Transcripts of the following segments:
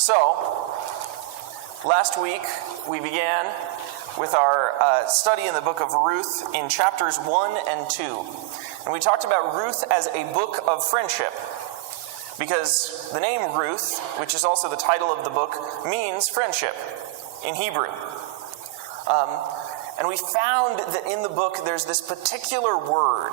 So, last week we began with our study in the book of Ruth in chapters 1 and 2. And we talked about Ruth as a book of friendship, because the name Ruth, which is also the title of the book, means friendship in Hebrew. And we found that in the book there's this particular word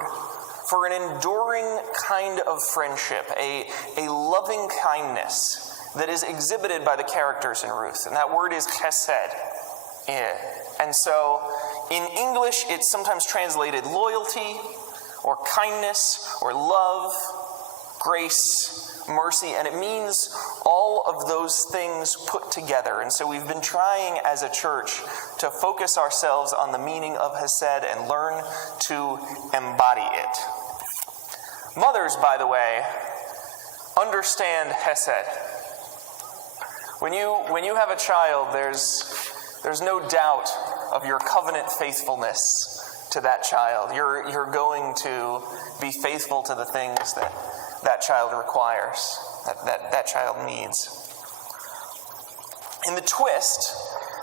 for an enduring kind of friendship, a loving kindness that is exhibited by the characters in Ruth. And that word is chesed. And so in English it's sometimes translated loyalty or kindness or love, grace, mercy, and it means all of those things put together. And so we've been trying as a church to focus ourselves on the meaning of hesed and learn to embody it. Mothers, by the way, understand hesed. When you have a child, there's no doubt of your covenant faithfulness to that child. You're going to be faithful to the things that child requires, that child needs. In the twist,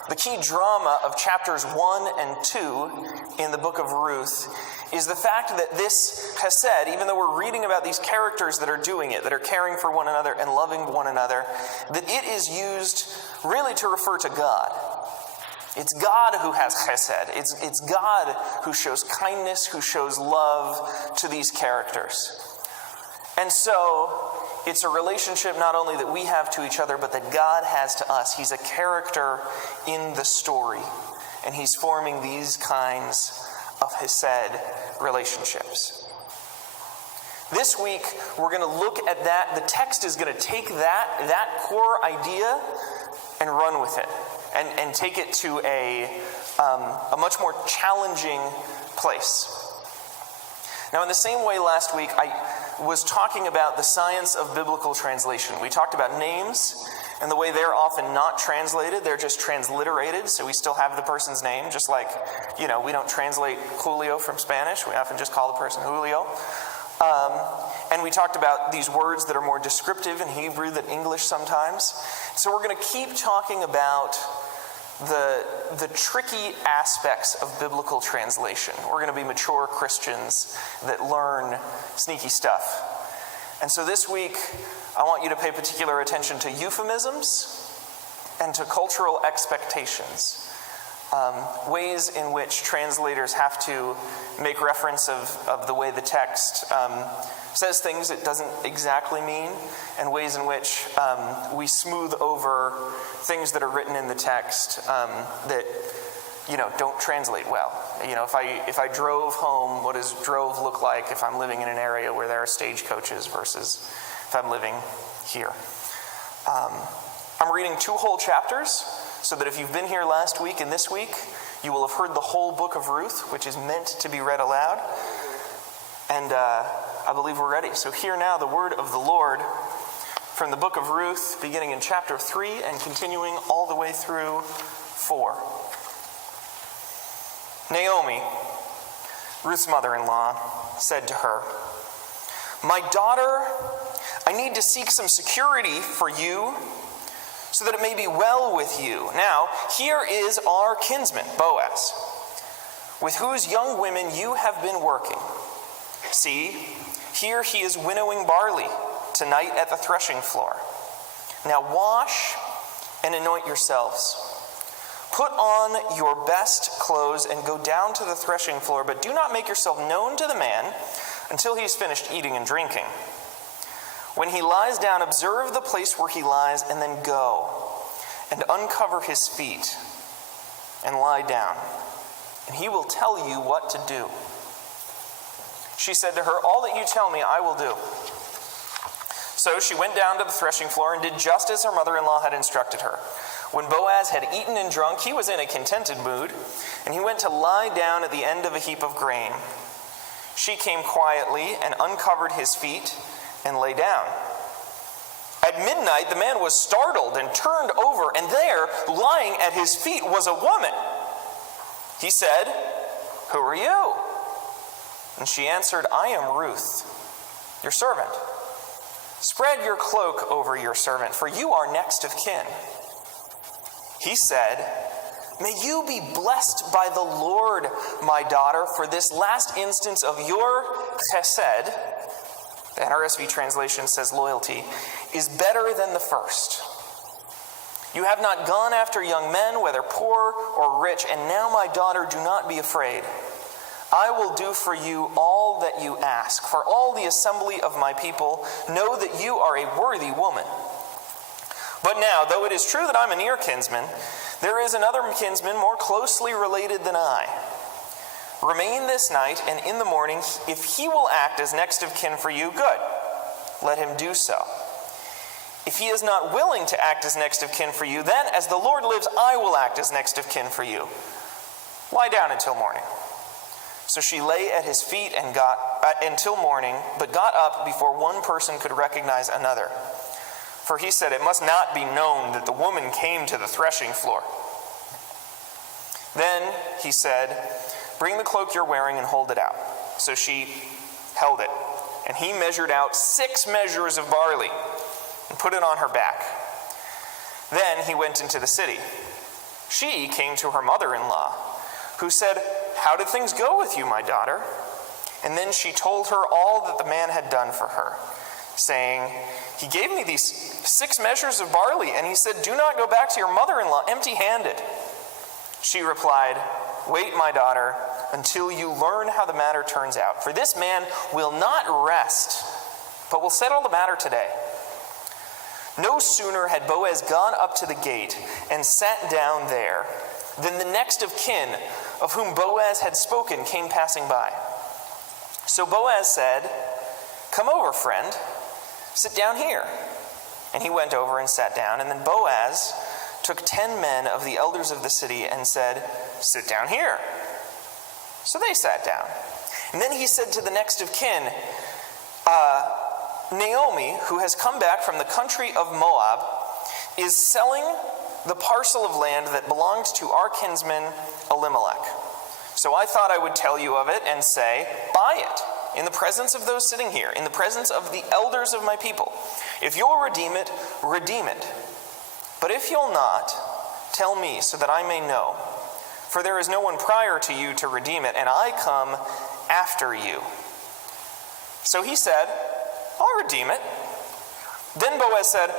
the key drama of chapters 1 and 2 in the book of Ruth is the fact that this chesed, even though we're reading about these characters that are doing it, that are caring for one another and loving one another, that it is used really to refer to God. It's God who has chesed. It's God who shows kindness, who shows love to these characters. And so, it's a relationship not only that we have to each other, but that God has to us. He's a character in the story, and he's forming these kinds of hesed relationships. This week, we're going to look at that. The text is going to take that core idea and run with it, and take it to a much more challenging place. Now, in the same way last week, I was talking about the science of biblical translation. We talked about names and the way they're often not translated. They're just transliterated, so we still have the person's name, just like, we don't translate Julio from Spanish. We often just call the person Julio. And we talked about these words that are more descriptive in Hebrew than English sometimes. So we're going to keep talking about the tricky aspects of biblical translation. We're going to be mature Christians that learn sneaky stuff. And so this week, I want you to pay particular attention to euphemisms and to cultural expectations. Ways in which translators have to make reference of the way the text says things it doesn't exactly mean, and ways in which we smooth over things that are written in the text that don't translate well. If I drove home, what does drove look like if I'm living in an area where there are stagecoaches versus if I'm living here? I'm reading 2 whole chapters, so that if you've been here last week and this week, you will have heard the whole book of Ruth, which is meant to be read aloud. And I believe we're ready. So hear now the word of the Lord from the book of Ruth, beginning in chapter 3 and continuing all the way through 4. Naomi, Ruth's mother-in-law, said to her, "My daughter, I need to seek some security for you, so that it may be well with you. Now, here is our kinsman, Boaz, with whose young women you have been working. See, here he is winnowing barley tonight at the threshing floor. Now wash and anoint yourselves. Put on your best clothes and go down to the threshing floor, but do not make yourself known to the man until he's finished eating and drinking. When he lies down, observe the place where he lies, and then go and uncover his feet and lie down, and he will tell you what to do." She said to her, "All that you tell me, I will do." So she went down to the threshing floor and did just as her mother-in-law had instructed her. When Boaz had eaten and drunk, he was in a contented mood, and he went to lie down at the end of a heap of grain. She came quietly and uncovered his feet and lay down. At midnight, the man was startled and turned over, and there, lying at his feet, was a woman. He said, "Who are you?" And she answered, "I am Ruth, your servant. Spread your cloak over your servant, for you are next of kin. He said, May you be blessed by the Lord, my daughter, for this last instance of your chesed, the NRSV translation says loyalty, is better than the first. You have not gone after young men, whether poor or rich, and now, my daughter, do not be afraid. I will do for you all that you ask, for all the assembly of my people know that you are a worthy woman. But now, though it is true that I'm a near kinsman, there is another kinsman more closely related than I. Remain this night, and in the morning, if he will act as next of kin for you, good. Let him do so. If he is not willing to act as next of kin for you, then, as the Lord lives, I will act as next of kin for you. Lie down until morning. So she lay at his feet and until morning, but got up before one person could recognize another. For he said, It must not be known that the woman came to the threshing floor. Then he said, Bring the cloak you're wearing and hold it out. So she held it, and he measured out 6 measures of barley and put it on her back. Then he went into the city. She came to her mother-in-law, who said, How did things go with you, my daughter? And then she told her all that the man had done for her, saying, He gave me these 6 measures of barley, and he said, Do not go back to your mother-in-law empty-handed. She replied, Wait, my daughter, until you learn how the matter turns out. For this man will not rest, but will settle the matter today. No sooner had Boaz gone up to the gate and sat down there than the next of kin, of whom Boaz had spoken, came passing by. So Boaz said, Come over, friend. Sit down here. And he went over and sat down. And then Boaz took 10 men of the elders of the city and said, Sit down here. So they sat down. And then he said to the next of kin, Naomi, who has come back from the country of Moab, is selling the parcel of land that belonged to our kinsman Elimelech. So I thought I would tell you of it and say, Buy it, in the presence of those sitting here, in the presence of the elders of my people. If you'll redeem it, redeem it. But if you'll not, tell me, so that I may know. For there is no one prior to you to redeem it, and I come after you. So he said, I'll redeem it. Then Boaz said,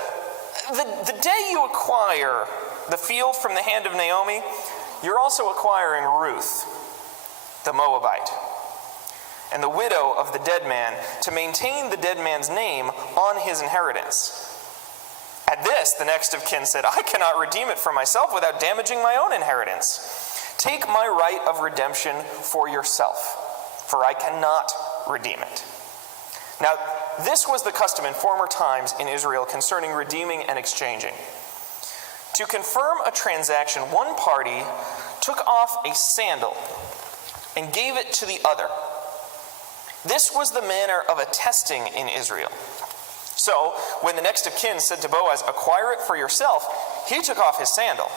the day you acquire the field from the hand of Naomi, you're also acquiring Ruth, the Moabite, and the widow of the dead man, to maintain the dead man's name on his inheritance. At this, the next of kin said, I cannot redeem it for myself without damaging my own inheritance. Take my right of redemption for yourself, for I cannot redeem it. Now, this was the custom in former times in Israel concerning redeeming and exchanging. To confirm a transaction, one party took off a sandal and gave it to the other. This was the manner of attesting in Israel. So, when the next of kin said to Boaz, Acquire it for yourself, he took off his sandal.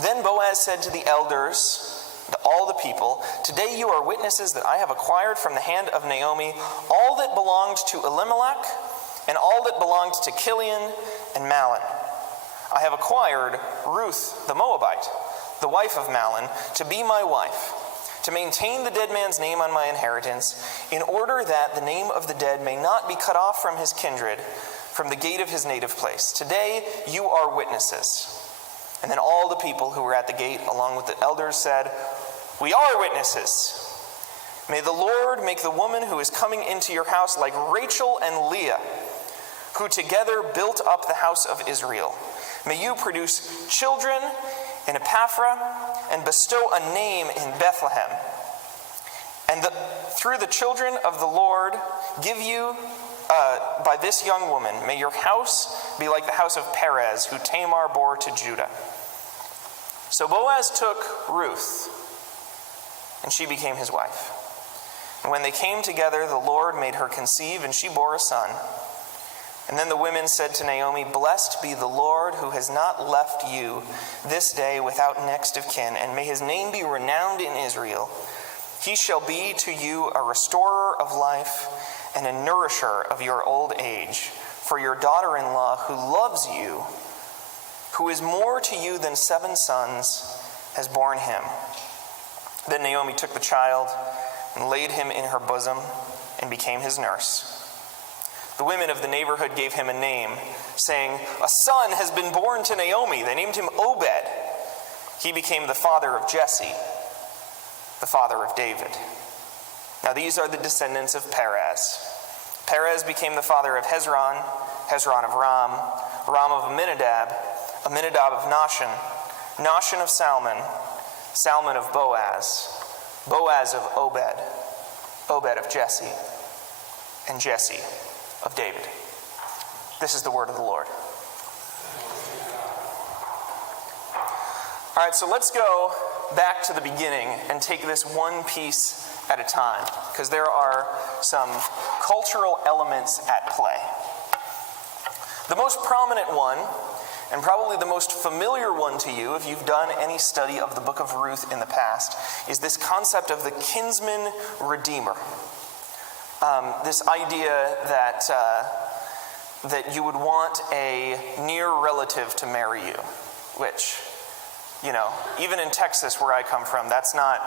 Then Boaz said to the elders, to all the people, Today you are witnesses that I have acquired from the hand of Naomi all that belonged to Elimelech and all that belonged to Kilion and Mahlon. I have acquired Ruth the Moabite, the wife of Mahlon, to be my wife, to maintain the dead man's name on my inheritance, in order that the name of the dead may not be cut off from his kindred, from the gate of his native place. Today you are witnesses. And then all the people who were at the gate, along with the elders, said, We are witnesses. May the Lord make the woman who is coming into your house like Rachel and Leah, who together built up the house of Israel. May you produce children in Ephrathah and bestow a name in Bethlehem. And through the children of the Lord give you by this young woman, may your house be like the house of Perez, who Tamar bore to Judah. So Boaz took Ruth, and she became his wife. And when they came together, the Lord made her conceive, and she bore a son. And then the women said to Naomi, Blessed be the Lord, who has not left you this day without next of kin, and may his name be renowned in Israel. He shall be to you a restorer of life and a nourisher of your old age, for your daughter-in-law who loves you, who is more to you than 7 sons, has borne him." Then Naomi took the child and laid him in her bosom and became his nurse. The women of the neighborhood gave him a name, saying, "A son has been born to Naomi." They named him Obed. He became the father of Jesse, the father of David. Now these are the descendants of Perez. Perez became the father of Hezron, Hezron of Ram, Ram of Amminadab, Amminadab of Nahshon, Nahshon of Salmon, Salmon of Boaz, Boaz of Obed, Obed of Jesse, and Jesse of David. This is the word of the Lord. All right, so let's go back to the beginning and take this one piece at a time, because there are some cultural elements at play. The most prominent one, and probably the most familiar one to you if you've done any study of the book of Ruth in the past, is this concept of the kinsman redeemer. This idea that you would want a near relative to marry you, which, even in Texas where I come from, that's not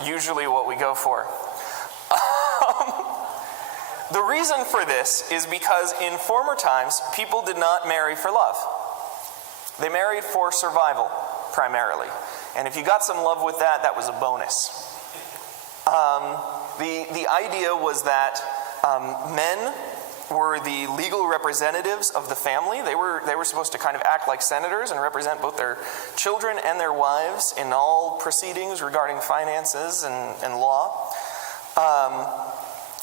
usually what we go for. The reason for this is because in former times, people did not marry for love. They married for survival, primarily. And if you got some love with that, that was a bonus. The idea was that men were the legal representatives of the family. They were supposed to kind of act like senators and represent both their children and their wives in all proceedings regarding finances and law.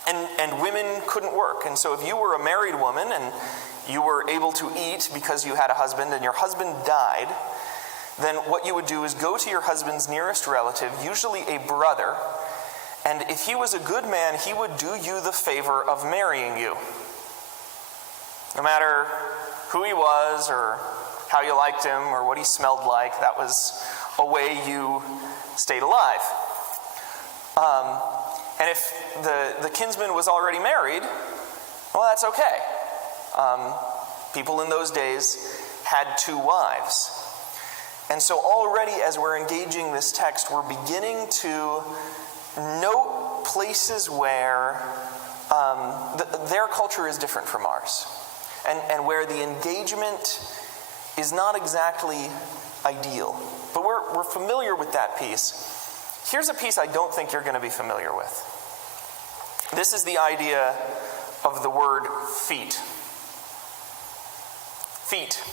And women couldn't work. And so if you were a married woman and you were able to eat because you had a husband and your husband died, then what you would do is go to your husband's nearest relative, usually a brother, and if he was a good man, he would do you the favor of marrying you. No matter who he was or how you liked him or what he smelled like, that was a way you stayed alive. And if the kinsman was already married, well, that's okay. People in those days had 2 wives. And so already as we're engaging this text, we're beginning to note places where their culture is different from ours. And where the engagement is not exactly ideal. But we're familiar with that piece. Here's a piece I don't think you're going to be familiar with. This is the idea of the word feet. Feet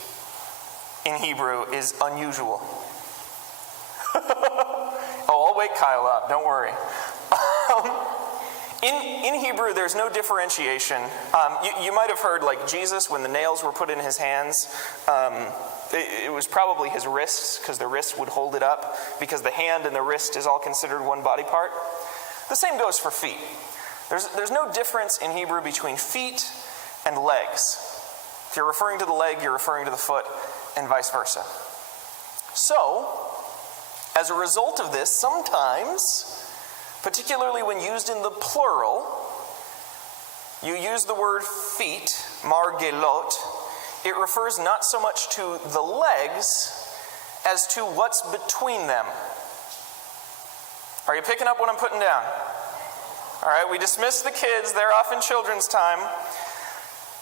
in Hebrew is unusual. Oh, I'll wake Kyle up, don't worry. In Hebrew, there's no differentiation. You might have heard, like Jesus, when the nails were put in his hands, it was probably his wrists, because the wrist would hold it up, because the hand and the wrist is all considered one body part. The same goes for feet. There's no difference in Hebrew between feet and legs. If you're referring to the leg, you're referring to the foot, and vice versa. So, as a result of this, sometimes, particularly when used in the plural, you use the word feet, margelot. It refers not so much to the legs as to what's between them. Are you picking up what I'm putting down? All right, we dismiss the kids. They're off in children's time.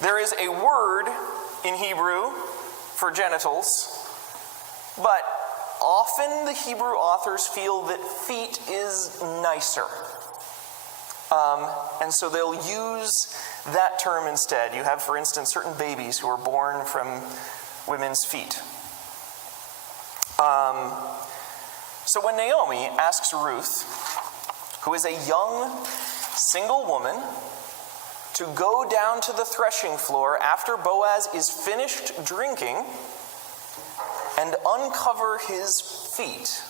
There is a word in Hebrew for genitals, but often the Hebrew authors feel that feet is nicer. And so they'll use that term instead. You have, for instance, certain babies who are born from women's feet. So when Naomi asks Ruth, who is a young single woman, to go down to the threshing floor after Boaz is finished drinking and uncover his feet,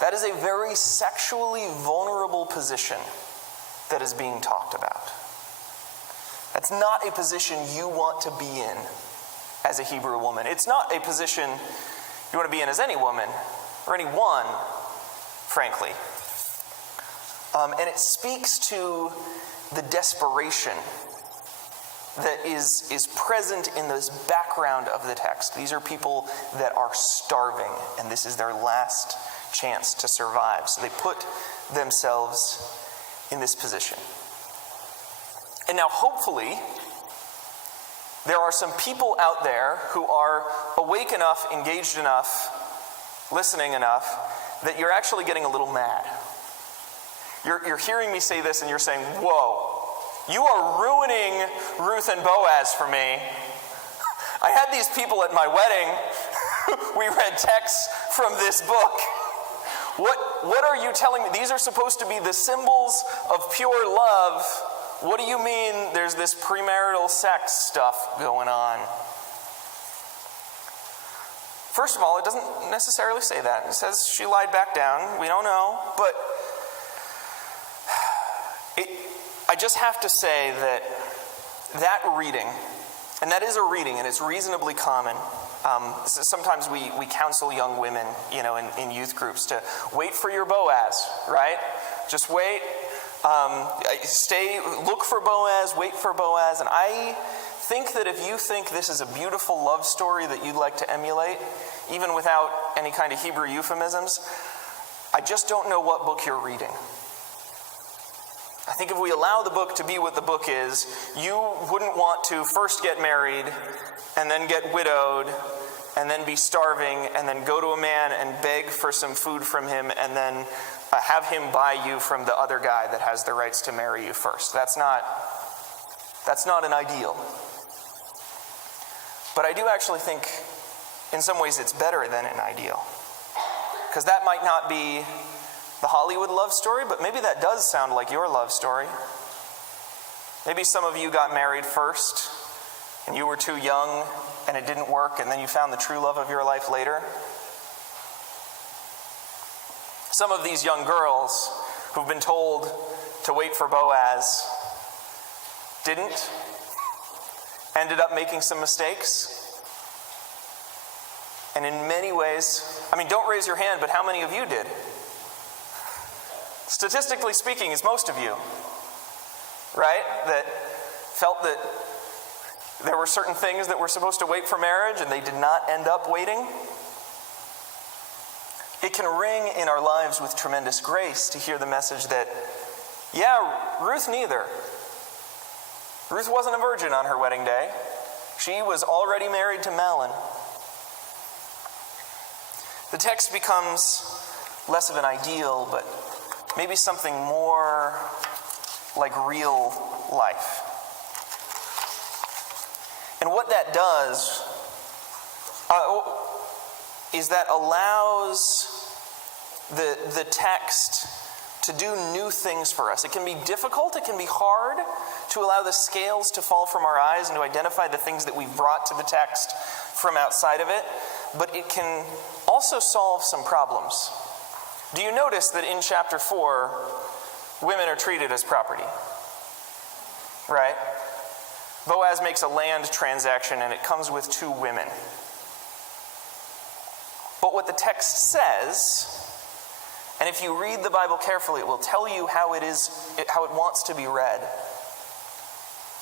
that is a very sexually vulnerable position that is being talked about. That's not a position you want to be in as a Hebrew woman. It's not a position you want to be in as any woman, or anyone, frankly. And it speaks to the desperation that is present in this background of the text. These are people that are starving, and this is their last chance to survive. So they put themselves in this position. And now hopefully, there are some people out there who are awake enough, engaged enough, listening enough, that you're actually getting a little mad. You're hearing me say this and you're saying, whoa, you are ruining Ruth and Boaz for me. I had these people at my wedding. We read texts from this book. What are you telling me? These are supposed to be the symbols of pure love. What do you mean there's this premarital sex stuff going on? First of all, it doesn't necessarily say that. It says she lied back down. We don't know. But I just have to say that reading, and that is a reading, and it's reasonably common. Sometimes we counsel young women, in youth groups to wait for your Boaz, right? Just wait. Look for Boaz, wait for Boaz. And I think that if you think this is a beautiful love story that you'd like to emulate, even without any kind of Hebrew euphemisms, I just don't know what book you're reading. I think if we allow the book to be what the book is, you wouldn't want to first get married and then get widowed and then be starving and then go to a man and beg for some food from him and then have him buy you from the other guy that has the rights to marry you first. That's not an ideal. But I do actually think in some ways it's better than an ideal. Because that might not be the Hollywood love story, but maybe that does sound like your love story. Maybe some of you got married first, and you were too young, and it didn't work, and then you found the true love of your life later. Some of these young girls who've been told to wait for Boaz didn't, ended up making some mistakes. And in many ways, don't raise your hand, but how many of you did? Statistically speaking, it's most of you, right? That felt that there were certain things that were supposed to wait for marriage and they did not end up waiting. It can ring in our lives with tremendous grace to hear the message that, Ruth neither. Ruth wasn't a virgin on her wedding day. She was already married to Mahlon. The text becomes less of an ideal, but maybe something more like real life. And what that does is that allows the text to do new things for us. It can be difficult, it can be hard to allow the scales to fall from our eyes and to identify the things that we've brought to the text from outside of it, but it can also solve some problems. Do you notice that in chapter 4, women are treated as property? Right? Boaz makes a land transaction and it comes with 2 women. But what the text says, and if you read the Bible carefully, it will tell you how it wants to be read,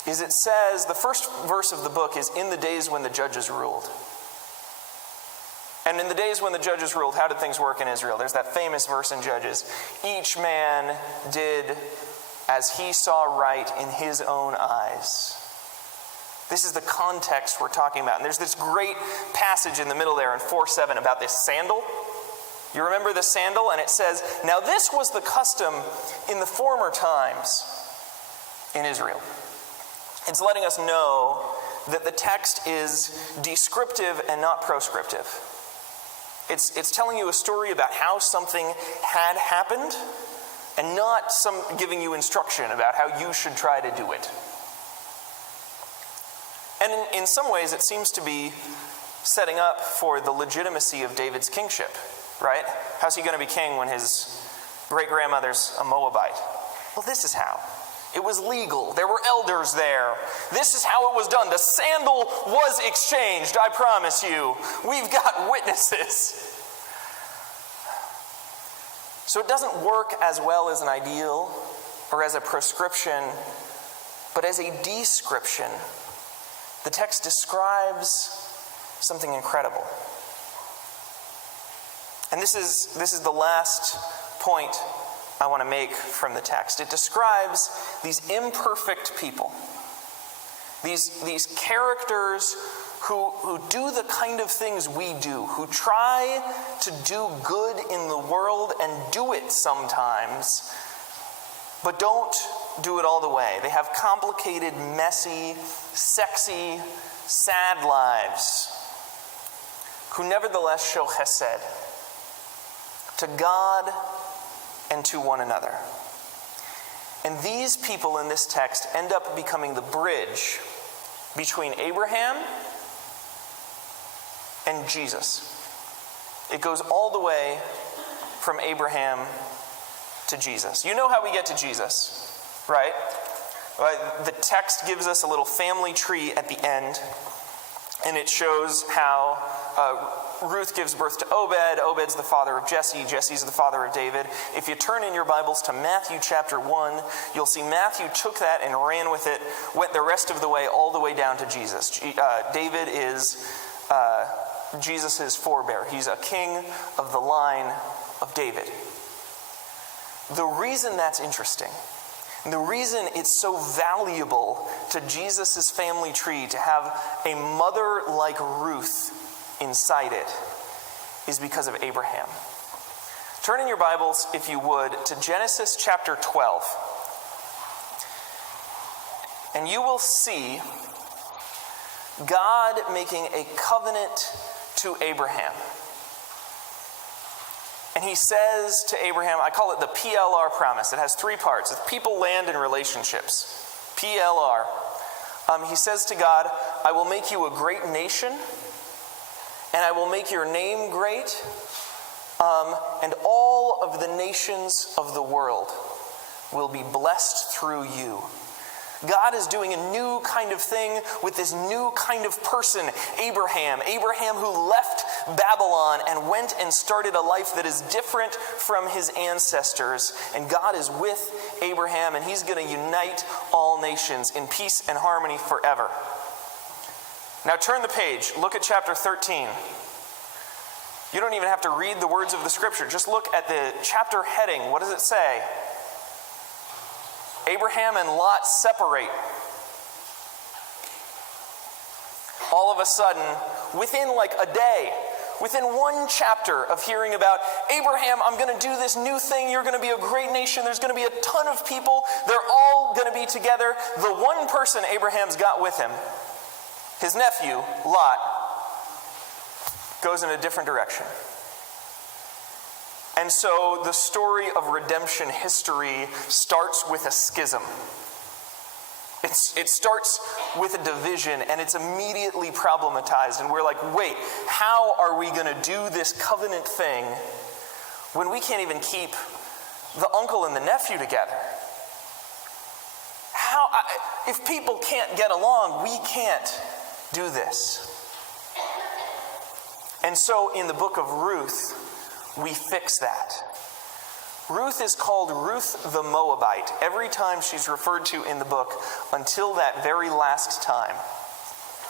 is it says, the first verse of the book is, in the days when the judges ruled. And in the days when the judges ruled, how did things work in Israel? There's that famous verse in Judges. Each man did as he saw right in his own eyes. This is the context we're talking about. And there's this great passage in the middle there in 4:7 about this sandal. You remember the sandal? And it says, now this was the custom in the former times in Israel. It's letting us know that the text is descriptive and not proscriptive. It's telling you a story about how something had happened and not giving you instruction about how you should try to do it. And in some ways, it seems to be setting up for the legitimacy of David's kingship, right? How's he going to be king when his great-grandmother's a Moabite? Well, this is how. It was legal. There were elders there. This is how it was done. The sandal was exchanged, I promise you. We've got witnesses. So it doesn't work as well as an ideal or as a prescription, but as a description. The text describes something incredible. And this is the last point I want to make from the text. It describes these imperfect people, these characters who do the kind of things we do, who try to do good in the world and do it sometimes, but don't do it all the way. They have complicated, messy, sexy, sad lives, who nevertheless show chesed to God and to one another. And these people in this text end up becoming the bridge between Abraham and Jesus. It goes all the way from Abraham to Jesus. You know how we get to Jesus, right? The text gives us a little family tree at the end, and it shows how Ruth gives birth to Obed. Obed's the father of Jesse. Jesse's the father of David. If you turn in your Bibles to Matthew chapter 1, you'll see Matthew took that and ran with it, went the rest of the way, all the way down to Jesus. David is Jesus' forebear. He's a king of the line of David. The reason that's interesting, and the reason it's so valuable to Jesus' family tree to have a mother like Ruth inside it, is because of Abraham. Turn in your Bibles, if you would, to Genesis chapter 12. And you will see God making a covenant to Abraham. And he says to Abraham, I call it the PLR promise. It has three parts. It's people, land, and relationships. PLR. He says to God, I will make you a great nation, and I will make your name great, and all of the nations of the world will be blessed through you. God is doing a new kind of thing with this new kind of person, Abraham. Abraham who left Babylon and went and started a life that is different from his ancestors. And God is with Abraham, and he's going to unite all nations in peace and harmony forever. Now turn the page. Look at chapter 13. You don't even have to read the words of the scripture. Just look at the chapter heading. What does it say? Abraham and Lot separate. All of a sudden, within like a day, within one chapter of hearing about Abraham, I'm going to do this new thing. You're going to be a great nation. There's going to be a ton of people. They're all going to be together. The one person Abraham's got with him, his nephew, Lot, goes in a different direction. And so the story of redemption history starts with a schism. It starts with a division, and it's immediately problematized. And we're like, wait, how are we going to do this covenant thing when we can't even keep the uncle and the nephew together? If people can't get along, we can't do this. And so in the book of Ruth, we fix that. Ruth is called Ruth the Moabite every time she's referred to in the book until that very last time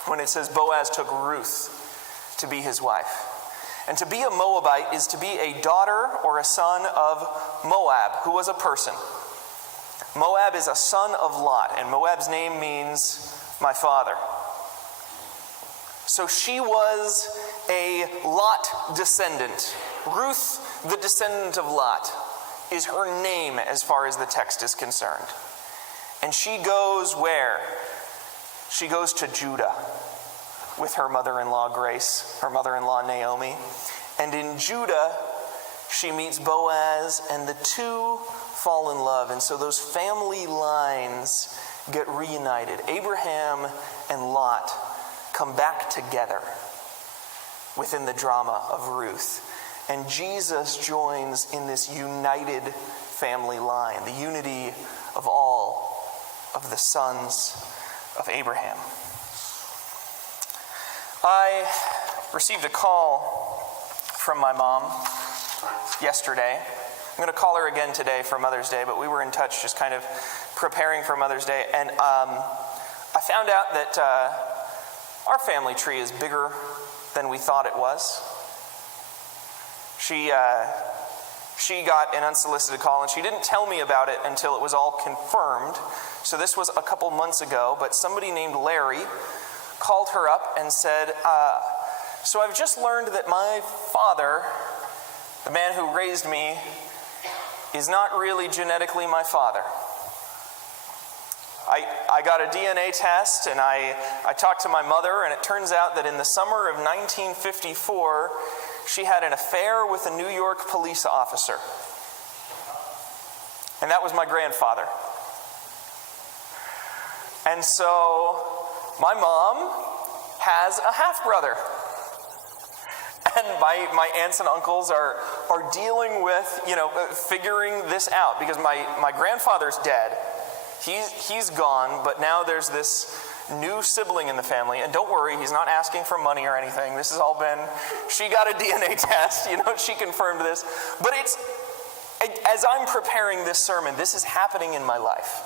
when it says Boaz took Ruth to be his wife. And to be a Moabite is to be a daughter or a son of Moab, who was a person. Moab is a son of Lot, and Moab's name means my father. So she was a Lot descendant. Ruth, the descendant of Lot, is her name as far as the text is concerned. And she goes where? She goes to Judah with her mother-in-law Grace, her mother-in-law Naomi. And in Judah, she meets Boaz, and the two fall in love. And so those family lines get reunited. Abraham and Lot come back together within the drama of Ruth. And Jesus joins in this united family line, the unity of all of the sons of Abraham. I received a call from my mom yesterday I'm going to call her again today for Mother's Day, but we were in touch just kind of preparing for Mother's Day. And I found out that our family tree is bigger than we thought it was. She got an unsolicited call, and she didn't tell me about it until it was all confirmed. So this was a couple months ago, but somebody named Larry called her up and said, so I've just learned that my father, the man who raised me, is not really genetically my father. I got a DNA test, and I talked to my mother, and it turns out that in the summer of 1954, she had an affair with a New York police officer. And that was my grandfather. And so my mom has a half-brother. And my aunts and uncles are dealing with, figuring this out. Because my grandfather's dead. He's gone, but now there's this new sibling in the family. And don't worry, he's not asking for money or anything. This has all been, she got a DNA test, she confirmed this. But as I'm preparing this sermon, this is happening in my life.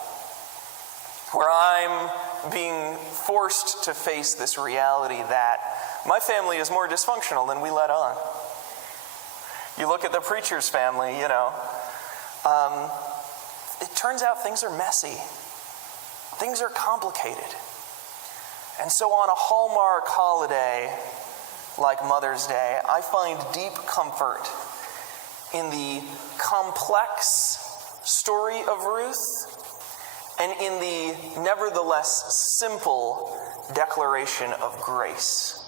Where I'm being forced to face this reality that my family is more dysfunctional than we let on. You look at the preacher's family, it turns out things are messy. Things are complicated. And so on a Hallmark holiday like Mother's Day, I find deep comfort in the complex story of Ruth and in the nevertheless simple declaration of grace,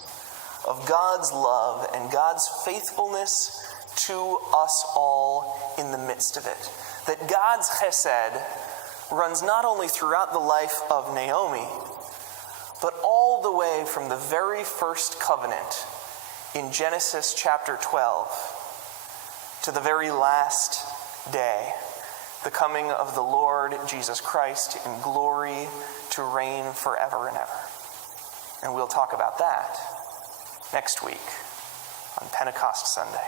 of God's love and God's faithfulness to us all in the midst of it. That God's chesed runs not only throughout the life of Naomi, but all the way from the very first covenant in Genesis chapter 12 to the very last day, the coming of the Lord Jesus Christ in glory to reign forever and ever. And we'll talk about that next week on Pentecost Sunday.